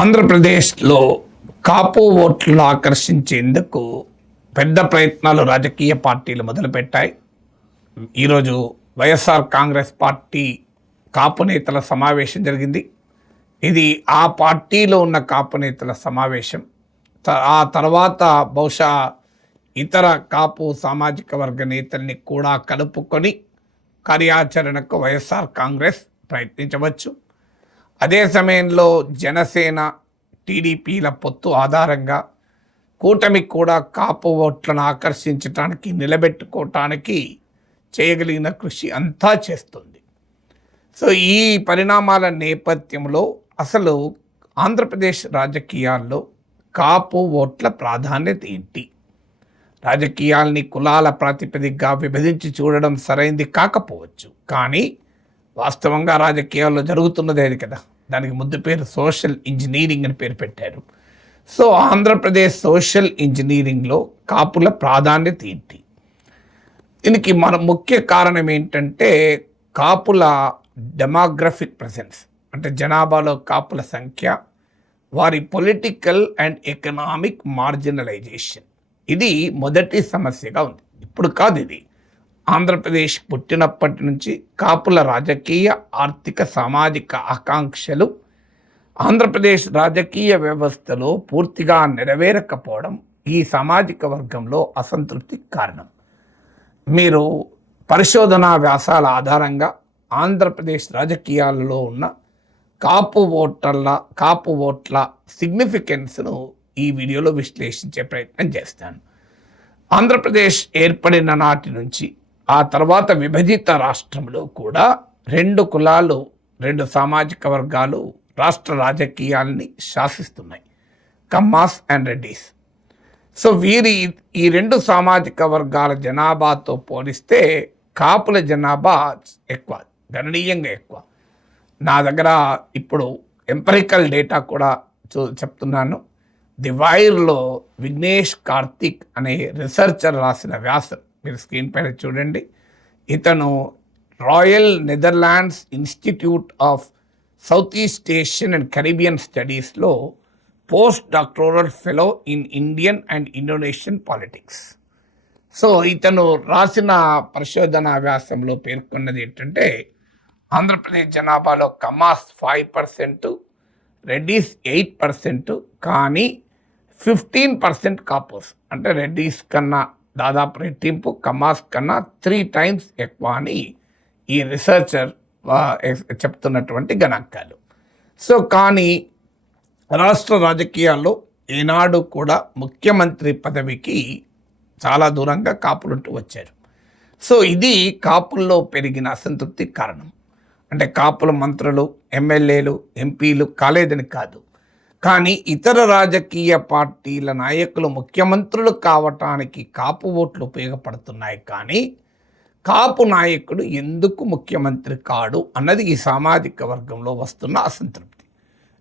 ఆంధ్రప్రదేశ్లో కాపు ఓట్లను ఆకర్షించేందుకు పెద్ద ప్రయత్నాలు రాజకీయ పార్టీలు మొదలుపెట్టాయి. ఈరోజు వైఎస్ఆర్ కాంగ్రెస్ పార్టీ కాపు నేతల సమావేశం జరిగింది. ఇది ఆ పార్టీలో ఉన్న కాపు నేతల సమావేశం. ఆ తర్వాత బహుశా ఇతర కాపు సామాజిక వర్గ నేతల్ని కూడా కలుపుకొని కార్యాచరణకు వైఎస్ఆర్ కాంగ్రెస్ ప్రయత్నించవచ్చు. అదే సమయంలో జనసేన, టీడీపీల పొత్తు ఆధారంగా కూటమి కూడా కాపు ఓట్లను ఆకర్షించడానికి, నిలబెట్టుకోవటానికి చేయగలిగిన కృషి అంతా చేస్తుంది. సో ఈ పరిణామాల నేపథ్యంలో అసలు ఆంధ్రప్రదేశ్ రాజకీయాల్లో కాపు ఓట్ల ప్రాధాన్యత ఏంటి? రాజకీయాల్ని కులాల ప్రాతిపదికగా విభజించి చూడడం సరైంది కాకపోవచ్చు, కానీ వాస్తవంగా రాజకీయాల్లో జరుగుతున్నదే అది కదా. దానికి ముద్దు పేరు సోషల్ ఇంజనీరింగ్ అని పేరు పెట్టారు. సో ఆంధ్రప్రదేశ్ సోషల్ ఇంజనీరింగ్లో కాపుల ప్రాధాన్యత ఏంటి? దీనికి మన ముఖ్య కారణం ఏంటంటే కాపుల డెమోగ్రఫిక్ ప్రెసెన్స్, అంటే జనాభాలో కాపుల సంఖ్య, వారి పొలిటికల్ అండ్ ఎకనామిక్ మార్జినలైజేషన్. ఇది మొదటి సమస్యగా ఉంది. ఇప్పుడు కాదు, ఇది ఆంధ్రప్రదేశ్ పుట్టినప్పటి నుంచి కాపుల రాజకీయ, ఆర్థిక, సామాజిక ఆకాంక్షలు ఆంధ్రప్రదేశ్ రాజకీయ వ్యవస్థలో పూర్తిగా నెరవేరకపోవడం ఈ సామాజిక వర్గంలో అసంతృప్తికి కారణం. మీరు పరిశోధనా వ్యాసాల ఆధారంగా ఆంధ్రప్రదేశ్ రాజకీయాలలో ఉన్న కాపు ఓట్ల సిగ్నిఫికెన్స్ను ఈ వీడియోలో విశ్లేషించే ప్రయత్నం చేస్తాను. ఆంధ్రప్రదేశ్ ఏర్పడిన నాటి నుంచి ఆ తర్వాత విభజిత రాష్ట్రంలో కూడా రెండు కులాలు, రెండు సామాజిక వర్గాలు రాష్ట్ర రాజకీయాల్ని శాసిస్తున్నాయి, కమ్మాస్ అండ్ రెడ్డిస్. సో ఈ రెండు సామాజిక వర్గాల జనాభాతో పోలిస్తే కాపుల జనాభా ఎక్కువ, గణనీయంగా ఎక్కువ. నా దగ్గర ఇప్పుడు ఎంపరికల్ డేటా కూడా చెప్తున్నాను. ది వైర్లో విఘ్నేష్ కార్తిక్ అనే రీసెర్చర్ రాసిన వ్యాసం మీరు స్క్రీన్ పైన చూడండి. ఇతను Royal Netherlands Institute of South East Asian and Caribbean స్టడీస్లో post doctoral fellow in Indian and Indonesian politics. So ఇతను రాసిన పరిశోధనా వ్యాసంలో పేర్కొన్నది ఏంటంటే ఆంధ్రప్రదేశ్ జనాభాలో కమాస్ 5%, రెడ్డిస్ 8%, కానీ 15% కాపుస్, అంటే రెడ్డిస్ కన్నా దాదాపు రెట్టింపు, కమాస్ కన్నా 3 times ఎక్కువ అని ఈ రీసెర్చర్ చెప్తున్నటువంటి గణాంకాలు. సో కానీ రాష్ట్ర రాజకీయాల్లో ఈనాడు కూడా ముఖ్యమంత్రి పదవికి చాలా దూరంగా కాపులుంటూ వచ్చారు. సో ఇది కాపుల్లో పెరిగిన అసంతృప్తి కారణం. అంటే కాపుల మంత్రులు, ఎమ్మెల్యేలు, ఎంపీలు కాలేదని కాదు, కానీ ఇతర రాజకీయ పార్టీల నాయకులు ముఖ్యమంత్రులు కావటానికి కాపు ఓట్లు ఉపయోగపడుతున్నాయి, కానీ కాపు నాయకుడు ఎందుకు ముఖ్యమంత్రి కాడు అన్నది ఈ సామాజిక వర్గంలో వస్తున్న అసంతృప్తి.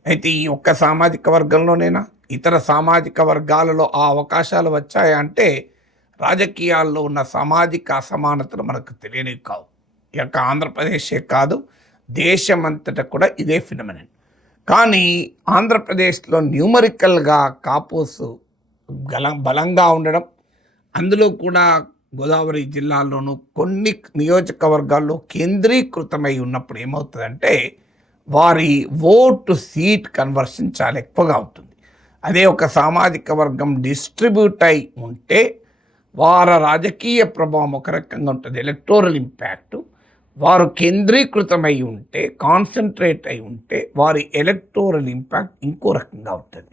అయితే ఈ ఒక్క సామాజిక వర్గంలోనేనా? ఇతర సామాజిక వర్గాలలో ఆ అవకాశాలు వచ్చాయంటే రాజకీయాల్లో ఉన్న సామాజిక అసమానతలు మనకు తెలియనివి కావు. ఈ యొక్క ఆంధ్రప్రదేశే కాదు, దేశమంతటా కూడా ఇదే ఫినమినన్. కానీ ఆంధ్రప్రదేశ్లో న్యూమరికల్గా కాపుస్ బలంగా ఉండడం, అందులో కూడా గోదావరి జిల్లాల్లోనూ కొన్ని నియోజకవర్గాల్లో కేంద్రీకృతమై ఉన్నప్పుడు ఏమవుతుందంటే వారి ఓటు సీట్ కన్వర్షన్ చాలా ఎక్కువగా ఉంటుంది. అదే ఒక సామాజిక వర్గం డిస్ట్రిబ్యూట్ అయి ఉంటే వారి రాజకీయ ప్రభావం ఒక రకంగా ఉంటుంది, ఎలక్టోరల్ ఇంపాక్ట్. వారు కేంద్రీకృతమై ఉంటే, కాన్సన్ట్రేట్ అయి ఉంటే వారి ఎలక్టోరల్ ఇంపాక్ట్ ఇంకో రకంగా ఉంటుంది.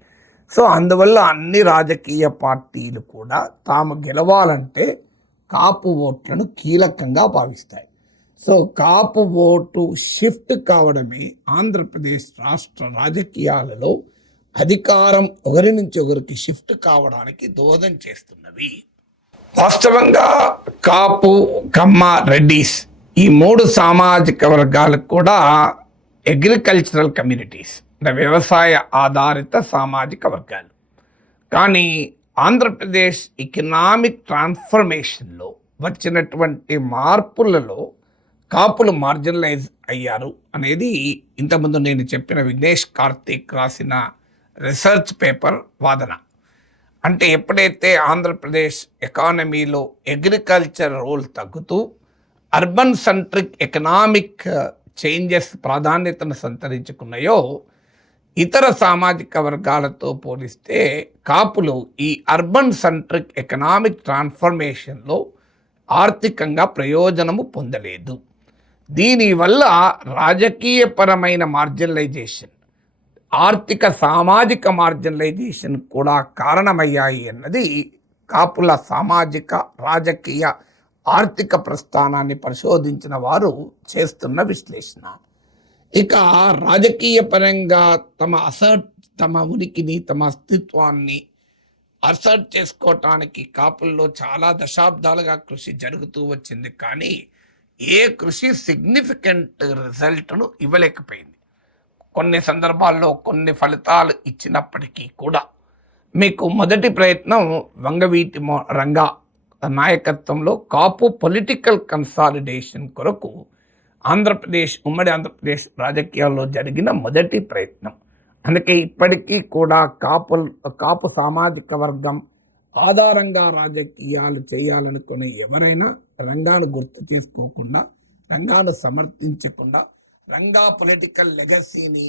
సో అందువల్ల అన్ని రాజకీయ పార్టీలు కూడా తాము గెలవాలంటే కాపు ఓట్లను కీలకంగా భావిస్తాయి. సో కాపు ఓటు షిఫ్ట్ కావడమే ఆంధ్రప్రదేశ్ రాష్ట్ర రాజకీయాలలో అధికారం ఒకరి నుంచి ఒకరికి షిఫ్ట్ కావడానికి దోహదం చేస్తున్నవి. వాస్తవంగా కాపు, కమ్మ, రెడ్డిస్ ఈ మూడు సామాజిక వర్గాలకు కూడా అగ్రికల్చరల్ కమ్యూనిటీస్, అంటే వ్యవసాయ ఆధారిత సామాజిక వర్గాలు. కానీ ఆంధ్రప్రదేశ్ ఎకనామిక్ ట్రాన్స్ఫర్మేషన్లో వచ్చినటువంటి మార్పులలో కాపులు మార్జినలైజ్ అయ్యారు అనేది ఇంతకుముందు నేను చెప్పిన విఘ్నేష్ కార్తిక్ రాసిన రీసెర్చ్ పేపర్ వాదన. అంటే ఎప్పుడైతే ఆంధ్రప్రదేశ్ ఎకానమీలో అగ్రికల్చర్ రోల్ తగ్గుతూ అర్బన్ సెంట్రిక్ ఎకనామిక్ చేంజెస్ ప్రాధాన్యతను సంతరించుకున్నాయో, ఇతర సామాజిక వర్గాలతో పోలిస్తే కాపులు ఈ అర్బన్ సెంట్రిక్ ఎకనామిక్ ట్రాన్స్ఫర్మేషన్లో ఆర్థికంగా ప్రయోజనము పొందలేదు. దీనివల్ల రాజకీయపరమైన మార్జినలైజేషన్, ఆర్థిక సామాజిక మార్జినలైజేషన్ కూడా కారణమయ్యాయి అన్నది కాపుల సామాజిక రాజకీయ ఆర్థిక ప్రస్థానాన్ని పరిశోధించిన వారు చేస్తున్న విశ్లేషణ. ఇక రాజకీయ పరంగా తమ ఉనికిని, తమ అస్తిత్వాన్ని అసర్ట్ చేసుకోవటానికి కాపుల్లో చాలా దశాబ్దాలుగా కృషి జరుగుతూ వచ్చింది. కానీ ఏ కృషి సిగ్నిఫికెంట్ రిజల్ట్ను ఇవ్వలేకపోయింది. కొన్ని సందర్భాల్లో కొన్ని ఫలితాలు ఇచ్చినప్పటికీ కూడా మీకు మొదటి ప్రయత్నం వంగవీటి రంగా నాయకత్వంలో కాపు పొలిటికల్ కన్సాలిడేషన్ కొరకు ఉమ్మడి ఆంధ్రప్రదేశ్ రాజకీయాల్లో జరిగిన మొదటి ప్రయత్నం. అందుకే ఇప్పటికీ కూడా కాపు సామాజిక వర్గం ఆధారంగా రాజకీయాలు చేయాలనుకునే ఎవరైనా రంగాను గుర్తు చేసుకోకుండా, రంగాను సమర్థించకుండా, రంగా పొలిటికల్ లెగసీని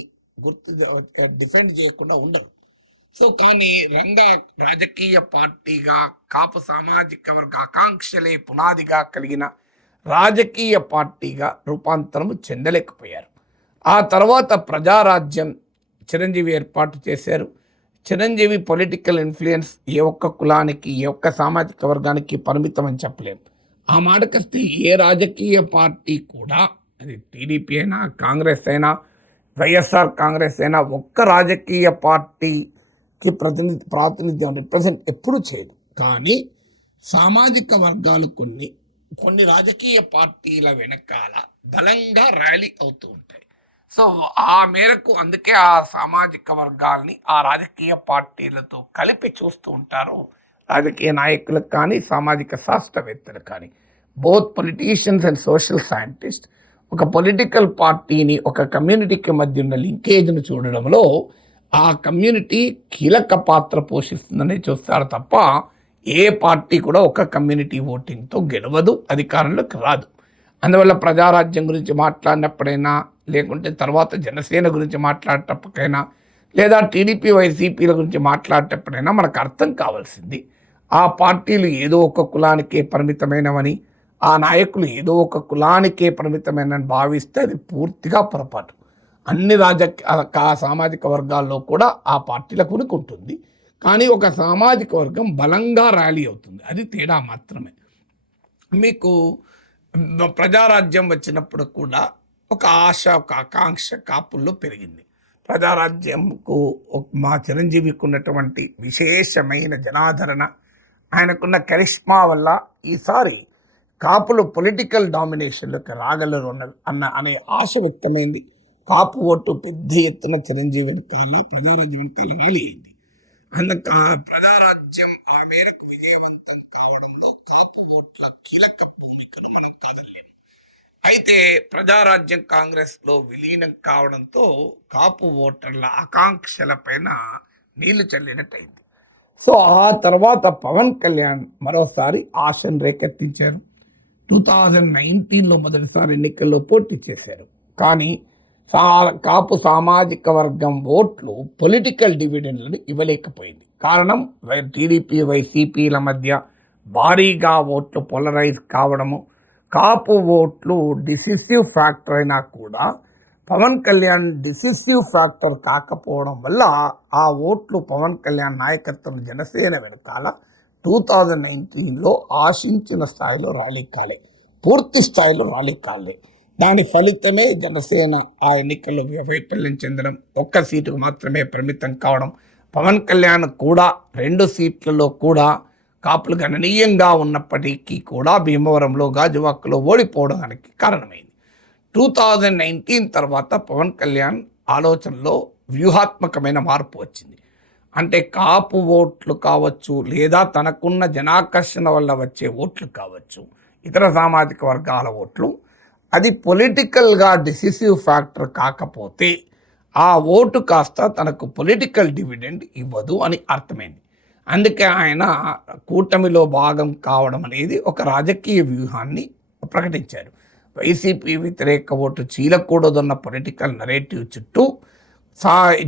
డిఫెండ్ చేయకుండా ఉండరు. సో కానీ రంగా రాజకీయ పార్టీగా కాపు సామాజిక వర్గ ఆకాంక్షలే పునాదిగా కలిగిన రాజకీయ పార్టీగా రూపాంతరము చెందలేకపోయారు. ఆ తర్వాత ప్రజారాజ్యం చిరంజీవి ఏర్పాటు చేశారు. చిరంజీవి పొలిటికల్ ఇన్ఫ్లుయెన్స్ ఏ ఒక్క కులానికి, ఏ ఒక్క సామాజిక వర్గానికి పరిమితం అని చెప్పలేము. ఆ మాటకొస్తే ఏ రాజకీయ పార్టీ కూడా, అది టీడీపీ అయినా, కాంగ్రెస్ అయినా, వైఎస్ఆర్ కాంగ్రెస్ అయినా, ఒక్క రాజకీయ పార్టీకి ప్రాతినిధ్యం రిప్రజెంట్ ఎప్పుడు చేయదు. కానీ సామాజిక వర్గాలు కొన్ని రాజకీయ పార్టీల వెనకాల దళంగా ర్యాలీ అవుతూ ఉంటాయి. సో ఆ మేరకు అందుకే ఆ సామాజిక వర్గాల్ని ఆ రాజకీయ పార్టీలతో కలిపి చూస్తూ ఉంటారు రాజకీయ నాయకులకు కానీ, సామాజిక శాస్త్రవేత్తలు కానీ. Both politicians and social scientist ఒక పొలిటికల్ పార్టీని, ఒక కమ్యూనిటీకి మధ్య ఉన్న లింకేజ్ను చూడడంలో ఆ కమ్యూనిటీ కీలక పాత్ర పోషిస్తుందని చూస్తారు తప్ప ఏ పార్టీ కూడా ఒక కమ్యూనిటీ ఓటింగ్తో గెలవదు, అధికారంలోకి రాదు. అందువల్ల ప్రజారాజ్యం గురించి మాట్లాడినప్పుడైనా, లేకుంటే తర్వాత జనసేన గురించి మాట్లాడేటప్పటికైనా, లేదా టీడీపీ వైసీపీల గురించి మాట్లాడేటప్పుడైనా మనకు అర్థం కావాల్సింది ఆ పార్టీలు ఏదో ఒక కులానికే పరిమితమైనవని, ఆ నాయకులు ఏదో ఒక కులానికే పరిమితమైనని భావిస్తే అది పూర్తిగా పొరపాటు. అన్ని సామాజిక వర్గాల్లో కూడా ఆ పార్టీలకు ఉనికి ఉంటుంది. కానీ ఒక సామాజిక వర్గం బలంగా ర్యాలీ అవుతుంది, అది తేడా మాత్రమే. మీకు ప్రజారాజ్యం వచ్చినప్పుడు కూడా ఒక ఆశ, ఒక ఆకాంక్ష కాపుల్లో పెరిగింది. ప్రజారాజ్యంకు మా చిరంజీవికి ఉన్నటువంటి విశేషమైన జనాదరణ, ఆయనకున్న కరిష్మా వల్ల ఈసారి కాపులు పొలిటికల్ డామినేషన్లోకి రాగలరు అనే ఆశ వ్యక్తమైంది. కాపు ఓటు పెద్ద ఎత్తున చిరంజీవి వెనకాల, ప్రజారాజ్యం వెనకాల ర్యాలీ అయింది. ప్రజారాజ్యం ఆ మేరకు విజయవంతం కావడంలో కాపు ఓట్ల కీలక భూమికను మనం కాదలేము. అయితే ప్రజారాజ్యం కాంగ్రెస్లో విలీనం కావడంతో కాపు ఓటర్ల ఆకాంక్షల పైన నీళ్లు చల్లినట్టయింది. సో ఆ తర్వాత పవన్ కళ్యాణ్ మరోసారి ఆశను రేకెత్తించారు. 2019లో మొదటిసారి ఎన్నికల్లో పోటీ చేశారు. కానీ కాపు సామాజిక వర్గం ఓట్లు పొలిటికల్ డివిడెండ్లను ఇవ్వలేకపోయింది. కారణం టీడీపీ వైసీపీల మధ్య భారీగా ఓట్లు పోలరైజ్ కావడము. కాపు ఓట్లు డిసిసివ్ ఫ్యాక్టర్ అయినా కూడా పవన్ కళ్యాణ్ డిసిసివ్ ఫ్యాక్టర్ కాకపోవడం వల్ల ఆ ఓట్లు పవన్ కళ్యాణ్ నాయకత్వం జనసేన వెనకాల 2019లో ఆశించిన స్థాయిలో ర్యాలీ కాలే, పూర్తి స్థాయిలో ర్యాలీ కాలే. దాని ఫలితమే జనసేన ఆ ఎన్నికల్లో వైఫల్యం చెందడం, ఒక్క సీటుకు మాత్రమే పరిమితం కావడం, పవన్ కళ్యాణ్ కూడా 2 సీట్లలో కూడా కాపులు గణనీయంగా ఉన్నప్పటికీ కూడా భీమవరంలో, గాజువాకలో ఓడిపోవడానికి కారణమైంది. 2019 తర్వాత పవన్ కళ్యాణ్ ఆలోచనలో వ్యూహాత్మకమైన మార్పు వచ్చింది. అంటే కాపు ఓట్లు కావచ్చు, లేదా తనకున్న జనాకర్షణ వల్ల వచ్చే ఓట్లు కావచ్చు, ఇతర సామాజిక వర్గాల ఓట్లు, అది పొలిటికల్గా డిసిసివ్ ఫ్యాక్టర్ కాకపోతే ఆ ఓటు కాస్త తనకు పొలిటికల్ డివిడెండ్ ఇవ్వదు అని అర్థమైంది. అందుకే ఆయన కూటమిలో భాగం కావడం అనేది ఒక రాజకీయ వ్యూహాన్ని ప్రకటించారు. వైసీపీ వ్యతిరేక ఓటు చీలకూడదన్న పొలిటికల్ నరేటివ్ చుట్టూ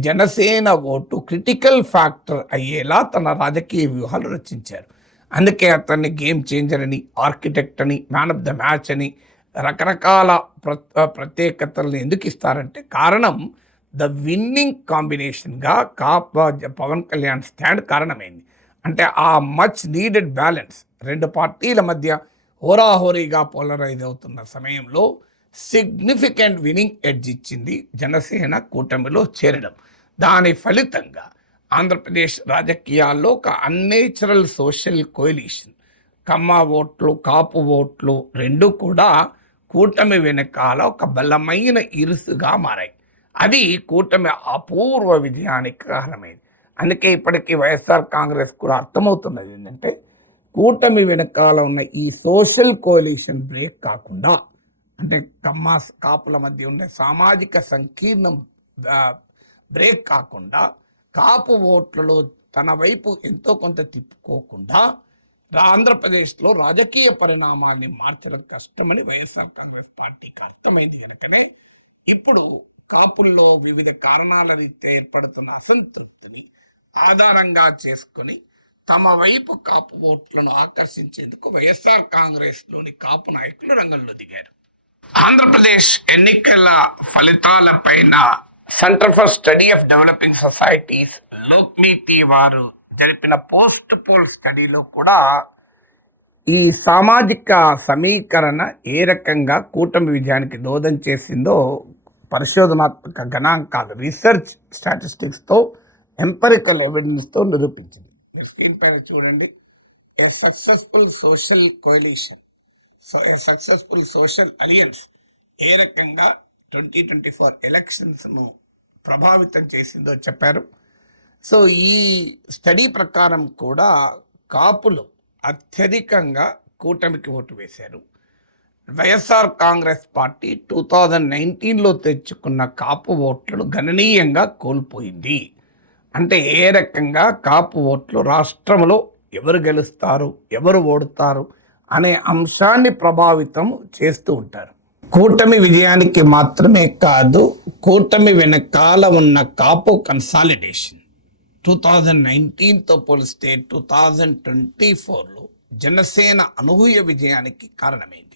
జనసేన ఓటు క్రిటికల్ ఫ్యాక్టర్ అయ్యేలా తన రాజకీయ వ్యూహాలు రచించారు. అందుకే అతన్ని గేమ్ చేంజర్ అని, ఆర్కిటెక్ట్ అని, మ్యాన్ ఆఫ్ ద మ్యాచ్ అని రకరకాల ప్రత్యేకతలను ఎందుకు ఇస్తారంటే కారణం ద విన్నింగ్ కాంబినేషన్గా పవన్ కళ్యాణ్ స్టాండ్ కారణమైంది. అంటే ఆ మచ్ నీడెడ్ బ్యాలెన్స్ రెండు పార్టీల మధ్య హోరాహోరీగా పోలరైజ్ అవుతున్న సమయంలో సిగ్నిఫికెంట్ విన్నింగ్ ఎడ్జ్ ఇచ్చింది జనసేన కూటమిలో చేరడం. దాని ఫలితంగా ఆంధ్రప్రదేశ్ రాజకీయాల్లో ఒక అన్నేచురల్ సోషల్ కోయలిషన్, కమ్మ ఓట్లు, కాపు ఓట్లు రెండు కూడా కూటమి వెనకాల ఒక బలమైన ఇరుసుగా మారాయి. అది కూటమి అపూర్వ విజయానికి కారణమైంది. అందుకే ఇప్పటికీ వైఎస్ఆర్ కాంగ్రెస్ కూడా అర్థమవుతున్నది ఏంటంటే కూటమి వెనకాల ఉన్న ఈ సోషల్ కోయలిషన్ బ్రేక్ కాకుండా, అంటే కాపుల మధ్య ఉండే సామాజిక సంకీర్ణం బ్రేక్ కాకుండా, కాపు ఓట్లలో తన వైపు ఎంతో కొంత తిప్పుకోకుండా ఆంధ్రప్రదేశ్లో రాజకీయ పరిణామాల్ని మార్చడం కష్టమని వైఎస్ఆర్ కాంగ్రెస్ పార్టీకి అర్థమైంది కనుకనే ఇప్పుడు కాపుల్లో వివిధ కారణాల రీత్యా ఏర్పడుతున్న అసంతృప్తిని ఆధారంగా చేసుకుని తమ వైపు కాపు ఓట్లను ఆకర్షించేందుకు వైఎస్ఆర్ కాంగ్రెస్ లోని కాపు నాయకులు రంగంలో దిగారు. ఆంధ్రప్రదేశ్ ఎన్నికల ఫలితాలపైన centre for study of developing societies లోక్మీతి వారు జరిపిన పోస్ట్ పోల్ స్టడీలో కూడా ఈ సామాజిక సమీకరణ ఏ రకంగా కూటమి విజయానికి దోహదం చేసిందో పరిశోధనాత్మక గణాంకాలు, రీసెర్చ్ స్టాటిస్టిక్స్తో, ఎంపరికల్ ఎవిడెన్స్తో నిరూపించింది. మీరు స్క్రీన్ పైన చూడండి. A successful social coalition, a successful social alliance ఏ రకంగా 2024 ఎలక్షన్స్ను ప్రభావితం చేసిందో చెప్పారు. సో ఈ స్టడీ ప్రకారం కూడా కాపులు అత్యధికంగా కూటమికి ఓటు వేశారు. వైఎస్ఆర్ కాంగ్రెస్ పార్టీ 2019లో తెచ్చుకున్న కాపు ఓట్లను గణనీయంగా కోల్పోయింది. అంటే ఏ రకంగా కాపు ఓట్లు రాష్ట్రంలో ఎవరు గెలుస్తారు, ఎవరు ఓడుతారు అనే అంశాన్ని ప్రభావితం చేస్తూ ఉంటారు. కూటమి విజయానికి మాత్రమే కాదు, కూటమి వెనకాల ఉన్న కాపు కన్సాలిడేషన్ 2019తో పోలిస్తే 2024లో జనసేన అనూహ్య విజయానికి కారణమైంది.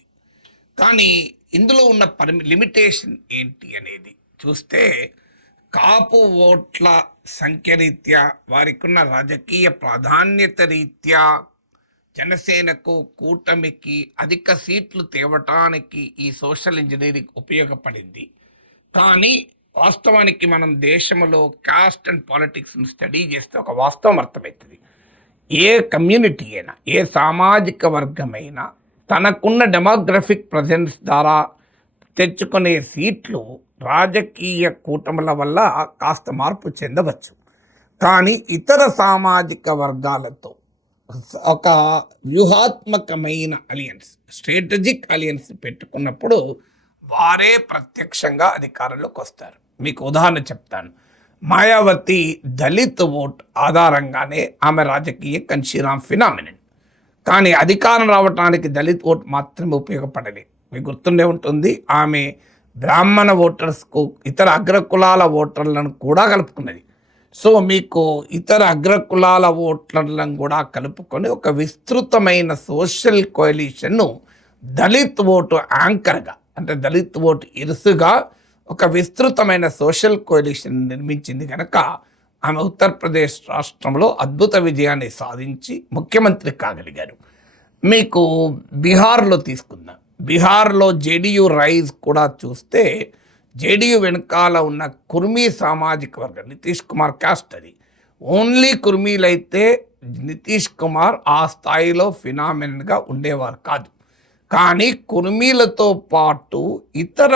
కానీ ఇందులో ఉన్న లిమిటేషన్ ఏంటి అనేది చూస్తే కాపు ఓట్ల సంఖ్య రీత్యా, వారికి ఉన్న రాజకీయ ప్రాధాన్యత రీత్యా జనసేనకు కూటమికి అధిక సీట్లు తేవటానికి ఈ సోషల్ ఇంజనీరింగ్ ఉపయోగపడింది. కానీ వాస్తవానికి మనం దేశంలో కాస్ట్ అండ్ పాలిటిక్స్ను స్టడీ చేస్తే ఒక వాస్తవం అర్థమవుతుంది. ఏ కమ్యూనిటీ అయినా, ఏ సామాజిక వర్గమైనా తనకున్న డెమోగ్రఫిక్ ప్రజెన్స్ ద్వారా తెచ్చుకునే సీట్లు రాజకీయ కూటముల వల్ల కాస్త మార్పు చెందవచ్చు. కానీ ఇతర సామాజిక వర్గాలతో ఒక వ్యూహాత్మకమైన అలియన్స్, స్ట్రాటజిక్ అలియన్స్ పెట్టుకున్నప్పుడు వారే ప్రత్యక్షంగా అధికారంలోకి వస్తారు. మీకు ఉదాహరణ చెప్తాను. మాయావతి దళిత్ ఓట్ ఆధారంగానే ఆమె రాజకీయ కన్షీరామ్ ఫినామినన్. కానీ అధికారం రావడానికి దళిత్ ఓట్ మాత్రమే ఉపయోగపడలేదు. మీకు గుర్తుండే ఉంటుంది, ఆమె బ్రాహ్మణ ఓటర్స్కు ఇతర అగ్రకులాల ఓటర్లను కూడా కలుపుకున్నది. సో మీకు ఇతర అగ్రకులాల ఓటర్లను కూడా కలుపుకొని ఒక విస్తృతమైన సోషల్ కోయలిషన్ను దళిత్ ఓటు యాంకర్గా, అంటే దళిత్ ఓటు ఇరుసుగా ఒక విస్తృతమైన సోషల్ కోయలిషన్ నిర్మించింది కనుక ఆమె ఉత్తరప్రదేశ్ రాష్ట్రంలో అద్భుత విజయాన్ని సాధించి ముఖ్యమంత్రి కాగలిగారు. మీకు బీహార్లో తీసుకుందాం. బీహార్లో జేడీయూ రైజ్ కూడా చూస్తే జేడీయూ వెనకాల ఉన్న కుర్మీ సామాజిక వర్గం, నితీష్ కుమార్ క్యాస్ట్ అది. ఓన్లీ కుర్మీలైతే నితీష్ కుమార్ ఆ స్థాయిలో ఫినామినన్గా ఉండేవారు కాదు. కానీ కుర్మీలతో పాటు ఇతర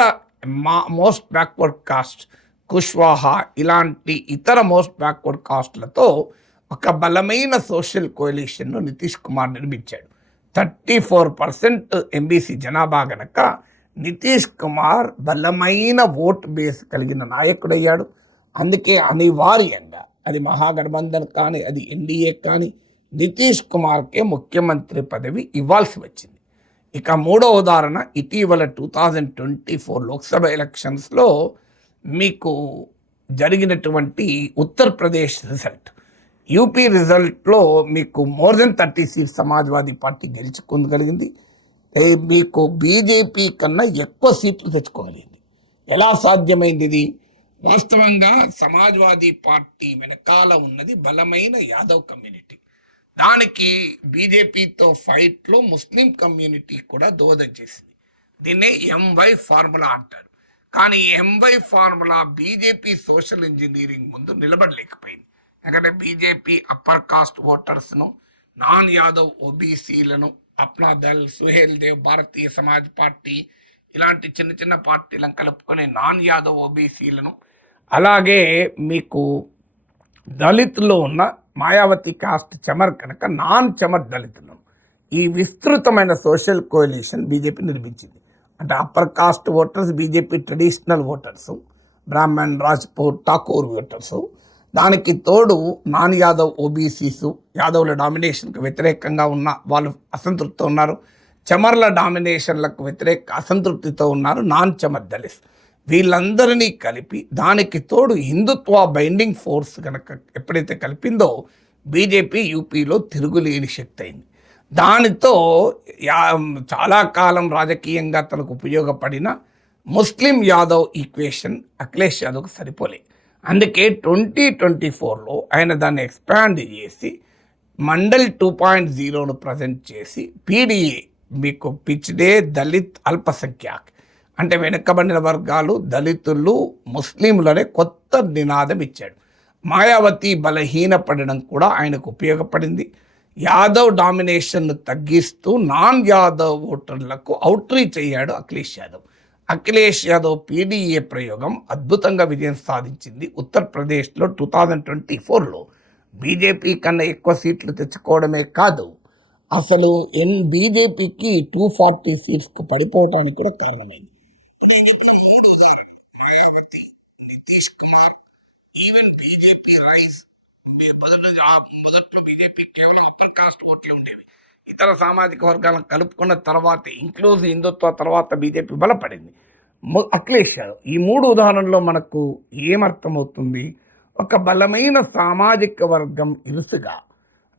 మోస్ట్ బ్యాక్వర్డ్ కాస్ట్, కుష్వాహా ఇలాంటి ఇతర మోస్ట్ బ్యాక్వర్డ్ కాస్ట్లతో ఒక బలమైన సోషల్ కోయలిషన్ను నితీష్ కుమార్ నిర్మించాడు. 34% ఎంబీసీ జనాభా గనక నితీష్ కుమార్ బలమైన ఓట్ బేస్ కలిగిన నాయకుడయ్యాడు. అందుకే అనివార్యంగా అది మహాగఠబంధన్ కానీ, అది ఎన్డీఏ కానీ, నితీష్ కుమార్కే ముఖ్యమంత్రి పదవి ఇవ్వాల్సి వచ్చింది. ఇక మూడో ఉదాహరణ ఇటీవల 2024 లోక్సభ ఎలక్షన్స్లో మీకు జరిగినటువంటి ఉత్తరప్రదేశ్ రిజల్ట్. యూపీ రిజల్ట్లో మీకు more than 30 seats Samajwadi party గెలుచుకోగలిగింది. మీకు బీజేపీ కన్నా ఎక్కువ సీట్లు తెచ్చుకోగలిగింది. ఎలా సాధ్యమైంది ఇది? వాస్తవంగా సమాజ్వాదీ పార్టీ వెనకాల ఉన్నది బలమైన యాదవ్ కమ్యూనిటీ. దానికి బీజేపీతో ఫైట్లో ముస్లిం కమ్యూనిటీ కూడా దోహదం చేసింది. దీన్నే ఎంవై ఫార్ములా అంటారు. కానీ MY formula BJP social engineering ముందు నిలబడలేకపోయింది. ఎందుకంటే బీజేపీ అప్పర్ కాస్ట్ ఓటర్స్ను, నాన్ యాదవ్ ఓబీసీలను, అప్నా దల్, సుహేల్ దేవ్, భారతీయ సమాజ్ పార్టీ ఇలాంటి చిన్న చిన్న పార్టీలను కలుపుకొని నాన్ యాదవ్ ఓబీసీలను, అలాగే మీకు దళితుల్లో ఉన్న మాయావతి కాస్ట్ చమర్ కనుక నాన్ చమర్ దళితులను, ఈ విస్తృతమైన సోషల్ కోalition బీజేపీ నిర్మించింది. అంటే upper caste voters BJP traditional voters, Brahmin, Rajput, Thakur voters, దానికి తోడు నాన్ యాదవ్ ఓబీసీసు, యాదవ్ల డామినేషన్కి వ్యతిరేకంగా ఉన్న వాళ్ళు అసంతృప్తితో ఉన్నారు, చమర్ల డామినేషన్లకు అసంతృప్తితో ఉన్నారు నాన్ చమర్ దళిత్. వీళ్ళందరినీ కలిపి దానికి తోడు హిందుత్వ బైండింగ్ ఫోర్స్ కనుక ఎప్పుడైతే కలిపిందో బీజేపీ యూపీలో తిరుగులేని శక్తి అయింది. దానితో చాలా కాలం రాజకీయంగా తనకు ఉపయోగపడిన ముస్లిం యాదవ్ ఈక్వేషన్ అఖిలేష్ యాదవ్కు సరిపోలే. అందుకే 2024లో ఆయన దాన్ని ఎక్స్పాండ్ చేసి మండల్ 2.0ను ప్రజెంట్ చేసి పీడీఏ, మీకు పిచ్డే దళిత్ అల్పసంఖ్యాక్ అంటే వెనుకబడిన వర్గాలు, దళితులు, ముస్లింలనే కొత్త నినాదం ఇచ్చాడు. మాయావతి బలహీనపడడం కూడా ఆయనకు ఉపయోగపడింది. యాదవ్ డామినేషన్ను తగ్గిస్తూ నాన్ యాదవ్ ఓటర్లకు అవుట్రీచ్ అయ్యాడు అఖిలేష్ యాదవ్. అఖిలేష్ యాదవ్ పీడీఏ ప్రయోగం అద్భుతంగా విజయం సాధించింది. ఉత్తరప్రదేశ్లో 2024లో బీజేపీ కన్నా ఎక్కువ సీట్లు తెచ్చుకోవడమే కాదు, అసలు బీజేపీకి 240 సీట్స్కు పడిపోవడానికి కూడా కారణమైంది. Mayawati, Nitish Kumar, even BJP rice, మొదట్లో బీజేపీ కేవలం అప్పర్ కాస్ట్ ఓట్లు ఉండేవి. ఇతర సామాజిక వర్గాలను కలుపుకున్న తర్వాత ఇంక్లూజివ్ హిందుత్వ తర్వాత బీజేపీ బలపడింది. అఖిలేష్ యాదవ్, ఈ మూడు ఉదాహరణలో మనకు ఏమర్థమవుతుంది? ఒక బలమైన సామాజిక వర్గం ఇరుసుగా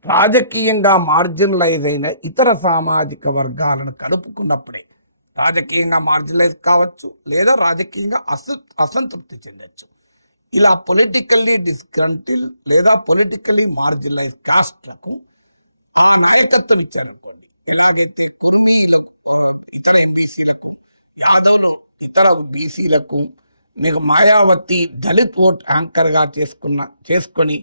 రాజకీయంగా మార్జినలైజ్ అయిన ఇతర సామాజిక వర్గాలను కలుపుకున్నప్పుడే రాజకీయంగా మార్జినలైజ్ కావచ్చు, లేదా రాజకీయంగా అసంతృప్తి చెందొచ్చు. ఇలా పొలిటికల్లీ డిస్గ్రంటిల్ లేదా పొలిటికల్లీ మార్జినలైజ్ కాస్ట్లకు ఆ నాయకత్వం ఇచ్చారనుకోండి. ఎలాగైతే కొన్ని ఇతర ఎంబీసీలకు, యాదవ్లు ఇతర బీసీలకు, మీకు మాయావతి దళిత్ ఓట్ యాంకర్గా చేసుకొని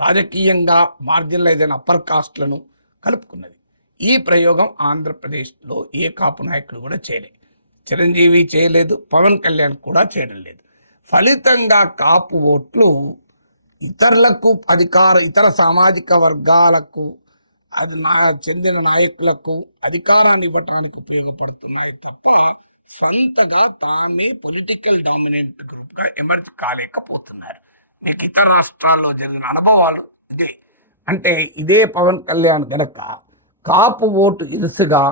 రాజకీయంగా మార్జినలైజ్ అయిన అప్పర్ కాస్ట్లను కలుపుకున్నది. ఈ ప్రయోగం ఆంధ్రప్రదేశ్లో ఏ కాపు నాయకుడు కూడా చేయలేదు. చిరంజీవి చేయలేదు, పవన్ కళ్యాణ్ కూడా చేయడం లేదు. ఫలితంగా కాపు ఓట్లు ఇతరులకు ఇతర సామాజిక వర్గాలకు చెందిన నాయకులకు అధికారాన్ని ఇవ్వటానికి ఉపయోగపడుతున్నాయి తప్ప సొంతగా తామే పొలిటికల్ డామినెంట్ గ్రూప్గా ఎమర్జ్ కాలేకపోతున్నారు. మీకు ఇతర రాష్ట్రాల్లో జరిగిన అనుభవాలు ఇదే. అంటే ఇదే పవన్ కళ్యాణ్ గనక కాపు ఓటు ఇరుసుగా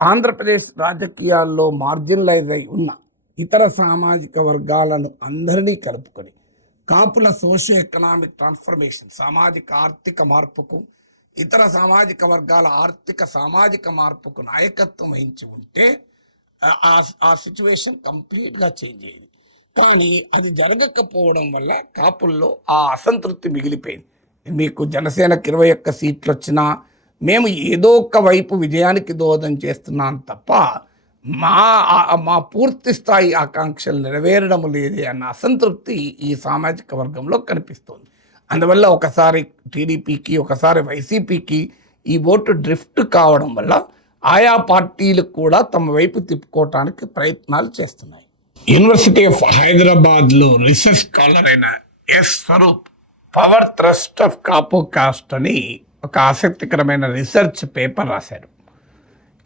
ఆంధ్రప్రదేశ్ రాజకీయాల్లో మార్జినలైజ్ అయి ఉన్న ఇతర సామాజిక వర్గాలను అందరినీ కలుపుకొని కాపుల సోషియో ఎకనామిక్ ట్రాన్స్ఫర్మేషన్, సామాజిక ఆర్థిక మార్పుకు, ఇతర సామాజిక వర్గాల ఆర్థిక సామాజిక మార్పుకు నాయకత్వం వహించి ఉంటే ఆ సిచ్యువేషన్ కంప్లీట్గా చేంజ్ అయ్యింది. కానీ అది జరగకపోవడం వల్ల కాపుల్లో ఆ అసంతృప్తి మిగిలిపోయింది. మీకు జనసేనకు 21 సీట్లు వచ్చినా మేము ఏదో ఒక వైపు విజయానికి దోహదం చేస్తున్నాం తప్ప మా పూర్తి స్థాయి ఆకాంక్షలు నెరవేరడం లేదే అన్న అసంతృప్తి ఈ సామాజిక వర్గంలో కనిపిస్తుంది. అందువల్ల ఒకసారి టీడీపీకి, ఒకసారి వైసీపీకి ఈ ఓటు డ్రిఫ్ట్ కావడం వల్ల ఆయా పార్టీలు కూడా తమ వైపు తిప్పుకోవటానికి ప్రయత్నాలు చేస్తున్నాయి. యూనివర్సిటీ ఆఫ్ హైదరాబాద్లో రీసెర్చ్ స్కాలర్ అయిన S Swaroop power thrust of Kapu caste అని ఒక ఆసక్తికరమైన రీసెర్చ్ పేపర్ రాశారు.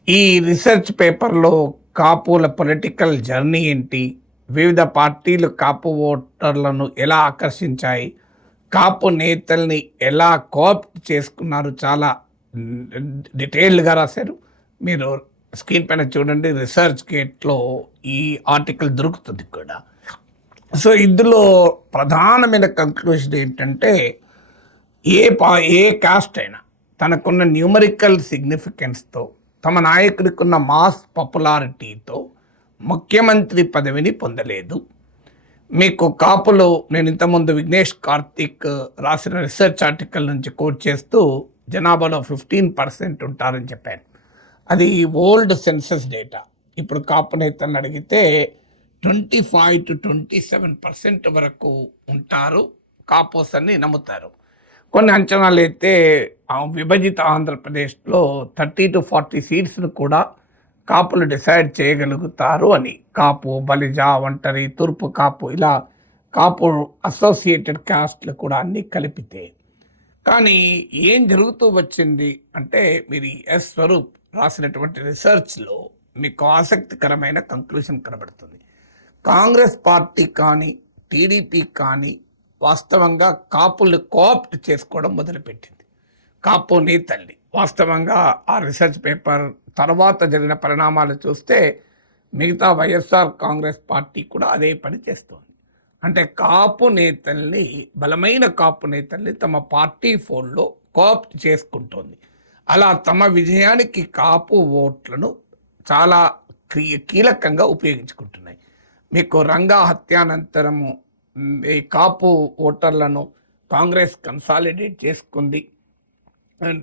ఈ రీసెర్చ్ పేపర్లో కాపుల పొలిటికల్ జర్నీ ఏంటి, వివిధ పార్టీలు కాపు ఓటర్లను ఎలా ఆకర్షించాయి, కాపు నేతల్ని ఎలా కోఆప్ట్ చేసుకున్నారు, చాలా డీటెయిల్డ్గా రాశారు. మీరు స్క్రీన్ పైన చూడండి, రీసెర్చ్ గేట్లో ఈ ఆర్టికల్ దొరుకుతుంది కూడా. సో ఇందులో ప్రధానమైన కంక్లూషన్ ఏంటంటే, ఏ కాస్ట్ అయినా తనకున్న న్యూమరికల్ సిగ్నిఫికెన్స్తో, తమ నాయకుడికున్న మాస్ పాపులారిటీతో ముఖ్యమంత్రి పదవిని పొందలేదు. మీకు కాపులు, నేను ఇంతకుముందు విఘ్నేష్ కార్తిక్ రాసిన రీసెర్చ్ ఆర్టికల్ నుంచి కోట్ చేస్తూ జనాభాలో 15% ఉంటారని చెప్పాను. అది ఓల్డ్ సెన్సస్ డేటా. ఇప్పుడు కాపు నేతలను అడిగితే 25 to 27% వరకు ఉంటారు కాపోస్ అని నమ్ముతారు. కొన్ని అంచనాలు అయితే విభజిత ఆంధ్రప్రదేశ్లో 30 to 40 సీట్స్ను కూడా కాపులు డిసైడ్ చేయగలుగుతారు అని. కాపు, బలిజ, ఒంటరి, తూర్పు కాపు, ఇలా కాపు అసోసియేటెడ్ కాస్ట్లు కూడా అన్నీ కలిపితే. కానీ ఏం జరుగుతూ వచ్చింది అంటే, మీరు ఎస్ స్వరూప్ రాసినటువంటి రీసెర్చ్లో మీకు ఆసక్తికరమైన కంక్లూషన్ కనబడుతుంది. కాంగ్రెస్ పార్టీ కానీ టీడీపీ కానీ వాస్తవంగా కాపుల్ని కోఆప్ట్ చేసుకోవడం మొదలుపెట్టింది. కాపు నేతల్ని వాస్తవంగా ఆ రీసెర్చ్ పేపర్ తర్వాత జరిగిన పరిణామాలు చూస్తే మిగతా వైఎస్ఆర్ కాంగ్రెస్ పార్టీ కూడా అదే పని చేస్తుంది. అంటే కాపు నేతల్ని, బలమైన కాపు నేతల్ని తమ పార్టీ ఫోన్లో కోఆప్ట్ చేసుకుంటోంది. అలా తమ విజయానికి కాపు ఓట్లను చాలా కీలకంగా ఉపయోగించుకుంటున్నాయి. మీకు రంగా హత్యానంతరము ఈ కాపు ఓటర్లను కాంగ్రెస్ కన్సాలిడేట్ చేసుకుంది.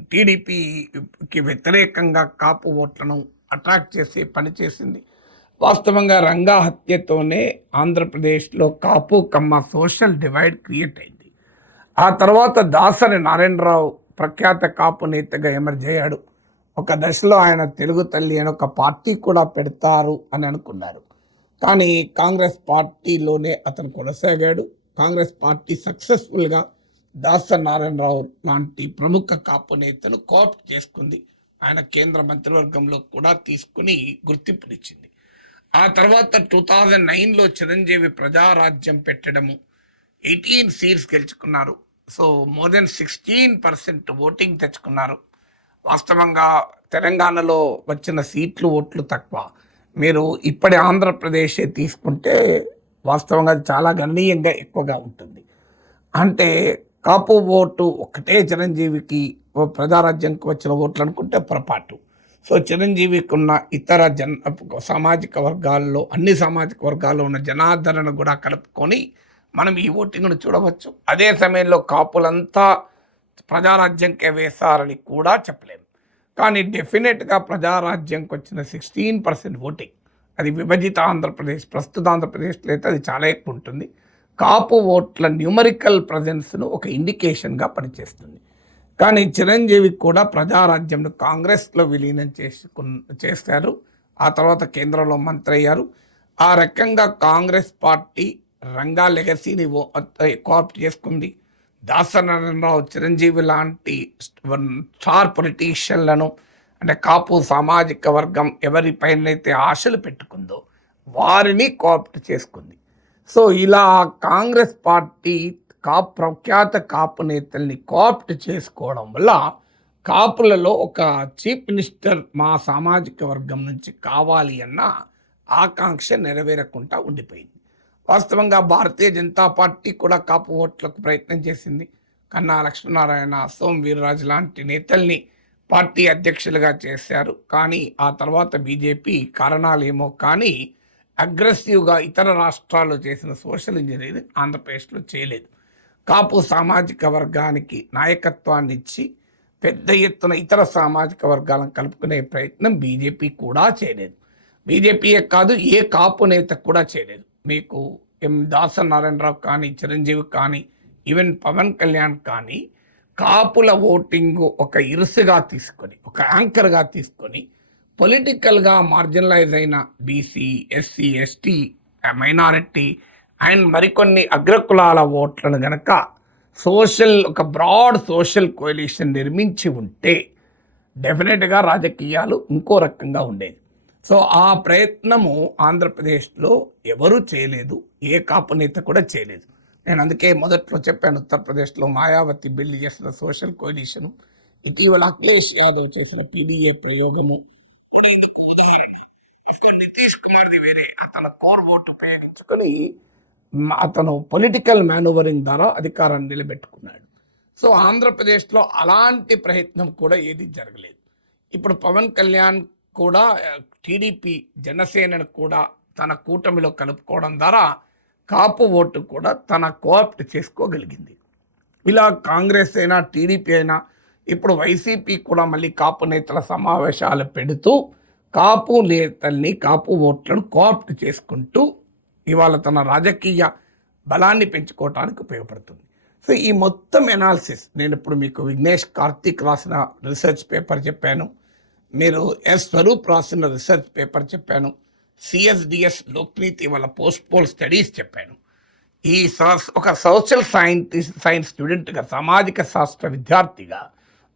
టీడీపీకి వ్యతిరేకంగా కాపు ఓట్లను అట్రాక్ట్ చేసి పనిచేసింది. వాస్తవంగా రంగా హత్యతోనే ఆంధ్రప్రదేశ్లో కాపు కమ్మ సోషల్ డివైడ్ క్రియేట్ అయింది. ఆ తర్వాత దాసరి నారాయణరావు ప్రఖ్యాత కాపు నేతగా ఎమర్జ్ అయ్యాడు. ఒక దశలో ఆయన తెలుగు తల్లి అని ఒక పార్టీ కూడా పెడతారు అని అనుకున్నారు. కానీ కాంగ్రెస్ పార్టీలోనే అతను కొనసాగాడు. కాంగ్రెస్ పార్టీ సక్సెస్ఫుల్గా దాసరి నారాయణరావు లాంటి ప్రముఖ కాపు నేతను కోఆప్ట్ చేసుకుంది. ఆయన కేంద్ర మంత్రివర్గంలో కూడా తీసుకుని గుర్తింపునిచ్చింది. ఆ తర్వాత 2009లో చిరంజీవి ప్రజారాజ్యం పెట్టడము, 18 సీట్స్ గెలుచుకున్నారు. సో మోర్ దెన్ 16% ఓటింగ్ తెచ్చుకున్నారు. వాస్తవంగా తెలంగాణలో వచ్చిన సీట్లు, ఓట్లు తక్కువ. మీరు ఇప్పటి ఆంధ్రప్రదేశ్ తీసుకుంటే వాస్తవంగా చాలా గణనీయంగా ఎక్కువగా ఉంటుంది. అంటే కాపు ఓటు ఒకటే చిరంజీవికి ప్రజారాజ్యంకి వచ్చిన ఓట్లు అనుకుంటే పొరపాటు. సో చిరంజీవికి ఉన్న ఇతర సామాజిక వర్గాల్లో, అన్ని సామాజిక వర్గాల్లో ఉన్న జనాదరణ కూడా కలుపుకొని మనం ఈ ఓటింగ్ను చూడవచ్చు. అదే సమయంలో కాపులంతా ప్రజారాజ్యంకే వేశారని కూడా చెప్పలేము. కానీ డెఫినెట్గా ప్రజారాజ్యంకి వచ్చిన 16% ఓటింగ్, అది విభజిత ఆంధ్రప్రదేశ్, ప్రస్తుత ఆంధ్రప్రదేశ్లో అయితే అది చాలా ఎక్కువ ఉంటుంది. కాపు ఓట్ల న్యూమరికల్ ప్రజెన్స్ను ఒక ఇండికేషన్గా పనిచేస్తుంది. కానీ చిరంజీవికి కూడా ప్రజారాజ్యంను కాంగ్రెస్లో విలీనం చేశారు. ఆ తర్వాత కేంద్రంలో మంత్రి అయ్యారు. ఆ రకంగా కాంగ్రెస్ పార్టీ రంగా లెగసీని కోఆప్ట్ చేసుకుంది. దాసరి నారాయణరావు, చిరంజీవి లాంటి స్టార్ పొలిటీషియన్లను, అంటే కాపు సామాజిక వర్గం ఎవరిపైనైతే ఆశలు పెట్టుకుందో వారిని కోఆప్ట్ చేసుకుంది. సో ఇలా కాంగ్రెస్ పార్టీ ప్రఖ్యాత కాపు నేతల్ని కోఆప్ట్ చేసుకోవడం వల్ల కాపులలో ఒక చీఫ్ మినిస్టర్ మా సామాజిక వర్గం నుంచి కావాలి అన్న ఆకాంక్ష నెరవేరకుండా ఉండిపోయింది. వాస్తవంగా భారతీయ జనతా పార్టీ కూడా కాపు ఓట్లకు ప్రయత్నం చేసింది. కన్నా లక్ష్మీనారాయణ, సోమ్ వీర్రాజు లాంటి నేతల్ని పార్టీ అధ్యక్షులుగా చేశారు. కానీ ఆ తర్వాత బీజేపీ కారణాలేమో కానీ అగ్రెసివ్గా ఇతర రాష్ట్రాల్లో చేసిన సోషల్ ఇంజనీరింగ్ ఆంధ్రప్రదేశ్లో చేయలేదు. కాపు సామాజిక వర్గానికి నాయకత్వాన్ని ఇచ్చి పెద్ద ఎత్తున ఇతర సామాజిక వర్గాలను కలుపుకునే ప్రయత్నం బీజేపీ కూడా చేయలేదు. బీజేపీయే కాదు, ఏ కాపు నేత కూడా చేయలేదు. మీకు దాసరి నారాయణరావు కానీ, చిరంజీవి కానీ, ఈవెన్ పవన్ కళ్యాణ్ కానీ కాపుల ఓటింగ్ ఒక ఇరుసుగా తీసుకొని, ఒక యాంకర్గా తీసుకొని పొలిటికల్గా మార్జినలైజ్ అయిన BC, SC, ST, minority and మరికొన్ని అగ్రకులాల ఓట్లను గనక ఒక బ్రాడ్ సోషల్ కోalition నిర్మించి ఉంటే డెఫినెట్గా రాజకీయాలు ఇంకో రకంగా ఉండేది. సో ఆ ప్రయత్నము ఆంధ్రప్రదేశ్లో ఎవరూ చేయలేదు, ఏ కాపు నేత కూడా చేయలేదు. నేను అందుకే మొదట్లో చెప్పాను, ఉత్తరప్రదేశ్లో మాయావతి బిల్డ్ చేసిన సోషల్ కోalition, ఇటీవల అఖిలేష్ యాదవ్ చేసిన పీడీఏ ప్రయోగము కూడా ఇందుకు ఉదాహరణ. అఫ్కోర్స్ నితీష్ కుమార్ది వేరే, అతను కోర్ ఓటు ఉపయోగించుకొని అతను పొలిటికల్ మేనూవరింగ్ ద్వారా అధికారాన్ని నిలబెట్టుకున్నాడు. సో ఆంధ్రప్రదేశ్లో అలాంటి ప్రయత్నం కూడా ఏది జరగలేదు. ఇప్పుడు పవన్ కళ్యాణ్ కూడా టీడీపీ జనసేనను కూడా తన కూటమిలో కలుపుకోవడం ద్వారా కాపు ఓటు కూడా తన కోఆప్ట్ చేసుకోగలిగింది. ఇలా కాంగ్రెస్ అయినా టీడీపీ అయినా ఇప్పుడు వైసీపీ కూడా మళ్ళీ కాపు నేతల సమావేశాలు పెడుతూ కాపు నేతల్ని కాపు ఓట్లను కోఆప్ట్ చేసుకుంటూ ఇవాళ తన రాజకీయ బలాన్ని పెంచుకోవటానికి ఉపయోగపడుతుంది. సో ఈ మొత్తం ఎనాలిసిస్ నేను ఇప్పుడు మీకు విఘ్నేష్ కార్తిక్ రాసిన రీసెర్చ్ పేపర్ చెప్పాను, మీరు ఎస్ స్వరూప్ రాసిన రీసెర్చ్ పేపర్ చెప్పాను, సిఎస్డిఎస్ లోక్నీతి వాళ్ళ పోస్ట్ పోల్ స్టడీస్ చెప్పాను. ఈ ఒక సోషల్ సైన్స్ స్టూడెంట్గా, సామాజిక శాస్త్ర విద్యార్థిగా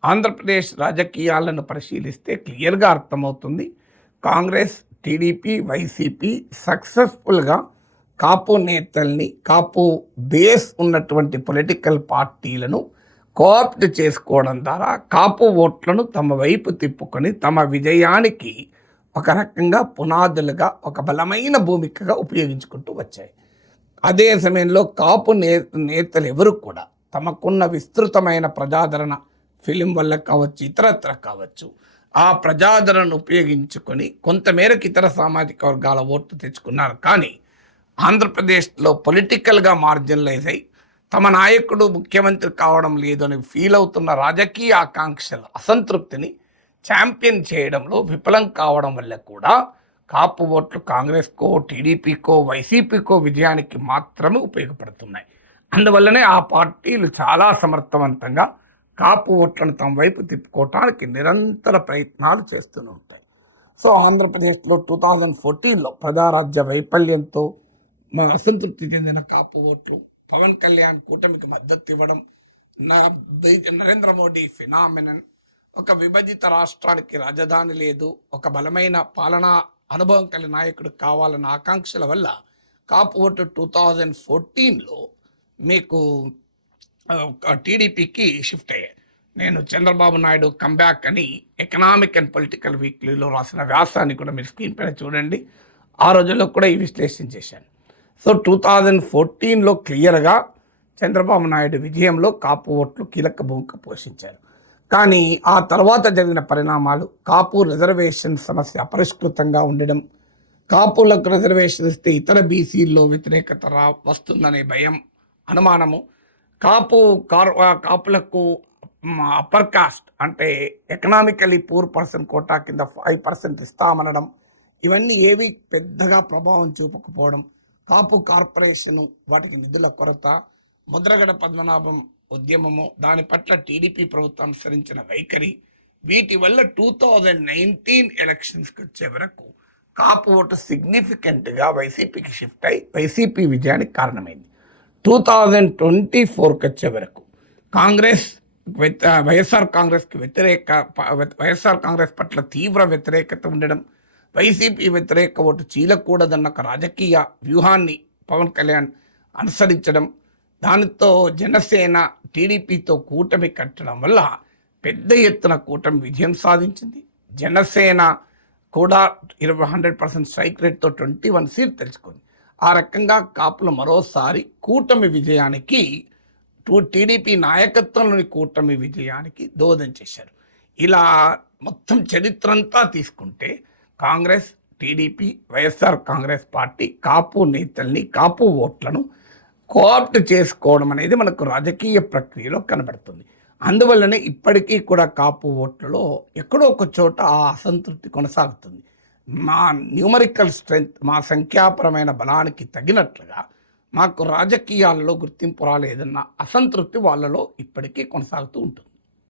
ఆంధ్రప్రదేశ్ రాజకీయాలను పరిశీలిస్తే క్లియర్గా అర్థమవుతుంది, కాంగ్రెస్, టీడీపీ, వైసీపీ సక్సెస్ఫుల్గా కాపు నేతల్ని, కాపు బేస్ ఉన్నటువంటి పొలిటికల్ పార్టీలను కోఆప్ట్ చేసుకోవడం ద్వారా కాపు ఓట్లను తమ వైపు తిప్పుకొని తమ విజయానికి ఒక రకంగా పునాదులుగా ఒక బలమైన భూమికగా ఉపయోగించుకుంటూ వచ్చాయి. అదే సమయంలో కాపు నేతలు ఎవరు కూడా తమకున్న విస్తృతమైన ప్రజాదరణ, ఫిలిం వల్ల కావచ్చు, ఇతరత్ర కావచ్చు, ఆ ప్రజాదరణను ఉపయోగించుకొని కొంతమేరకు ఇతర సామాజిక వర్గాల ఓట్లు తెచ్చుకున్నారు. కానీ ఆంధ్రప్రదేశ్లో పొలిటికల్గా మార్జినలైజ్ అయి తమ నాయకుడు ముఖ్యమంత్రి కావడం లేదు అని ఫీల్ అవుతున్న రాజకీయ ఆకాంక్షలు, అసంతృప్తిని ఛాంపియన్ చేయడంలో విఫలం కావడం వల్ల కూడా కాపు ఓట్లు కాంగ్రెస్కో, టీడీపీకో, వైసీపీకో విజయానికి మాత్రమే ఉపయోగపడుతున్నాయి. అందువల్లనే ఆ పార్టీలు చాలా సమర్థవంతంగా కాపు ఓట్లను తమ వైపు తిప్పుకోవటానికి నిరంతర ప్రయత్నాలు చేస్తూనే ఉంటాయి. సో ఆంధ్రప్రదేశ్లో 2014లో ప్రజారాజ్య వైఫల్యంతో అసంతృప్తి చెందిన కాపు ఓట్లు పవన్ కళ్యాణ్ కూటమికి మద్దతు ఇవ్వడం, నరేంద్ర మోడీ ఫినామినన్, ఒక విభజిత రాష్ట్రానికి రాజధాని లేదు, ఒక బలమైన పాలనా అనుభవం కలిగిన నాయకుడు కావాలన్న ఆకాంక్షల వల్ల కాపు ఓటు 2014లో మీకు టీడీపీకి షిఫ్ట్ అయ్యాయి. నేను చంద్రబాబు నాయుడు కంబ్యాక్ అని ఎకనామిక్ అండ్ పొలిటికల్ వీక్లీలో రాసిన వ్యాసాన్ని కూడా మీరు స్క్రీన్ పైన చూడండి. ఆ రోజుల్లో కూడా ఈ విశ్లేషణ చేశాను. సో 2014లో క్లియర్గా చంద్రబాబు నాయుడు విజయంలో కాపు ఓట్లు కీలక భూమిక పోషించారు. కానీ ఆ తర్వాత జరిగిన పరిణామాలు, కాపు రిజర్వేషన్ సమస్య అపరిష్కృతంగా ఉండడం, కాపులకు రిజర్వేషన్ ఇస్తే ఇతర బీసీల్లో వ్యతిరేకత వస్తుందనే భయం, అనుమానము, కాపులకు అప్పర్ కాస్ట్ అంటే ఎకనామికలీ పూర్ పర్సన్ కోటా కింద 5% ఇస్తామనడం, ఇవన్నీ ఏవి పెద్దగా ప్రభావం చూపకపోవడం, కాపు కార్పొరేషను వాటికి నిధుల కొరత, ముద్రగడ పద్మనాభం ఉద్యమము, దాని పట్ల టీడీపీ ప్రభుత్వం అనుసరించిన వైఖరి, వీటి వల్ల 2019 ఎలక్షన్స్కి వచ్చే వరకు కాపు ఓటు సిగ్నిఫికెంట్గా వైసీపీకి షిఫ్ట్ అయి వైసీపీ విజయానికి కారణమైంది. 2024కి వచ్చే వరకు వైఎస్ఆర్ కాంగ్రెస్ పట్ల తీవ్ర వ్యతిరేకత ఉండడం, వైసీపీ వ్యతిరేక ఓటు చీలకూడదన్న ఒక రాజకీయ వ్యూహాన్ని పవన్ కళ్యాణ్ అనుసరించడం, దానితో జనసేన టీడీపీతో కూటమి కట్టడం వల్ల పెద్ద ఎత్తున కూటమి విజయం సాధించింది. జనసేన కూడా 100% స్ట్రైక్ రేట్తో 21 సీట్ తెచ్చుకుంది. ఆ రకంగా కాపులు మరోసారి కూటమి విజయానికి, టీడీపీ నాయకత్వంలోని కూటమి విజయానికి దోహదం చేశారు. ఇలా మొత్తం చరిత్ర అంతా తీసుకుంటే కాంగ్రెస్, టీడీపీ, వైఎస్ఆర్ కాంగ్రెస్ పార్టీ కాపు నేతల్ని, కాపు ఓట్లను కోఆప్ట్ చేసుకోవడం అనేది మనకు రాజకీయ ప్రక్రియలో కనబడుతుంది. అందువల్లనే ఇప్పటికీ కూడా కాపు ఓట్లలో ఎక్కడో ఒక చోట ఆ అసంతృప్తి కొనసాగుతుంది. మా న్యూమరికల్ స్ట్రెంగ్త్, మా సంఖ్యాపరమైన బలానికి తగినట్లుగా మాకు రాజకీయాల్లో గుర్తింపు రాలేదన్న అసంతృప్తి వాళ్ళలో ఇప్పటికీ కొనసాగుతూ ఉంటుంది.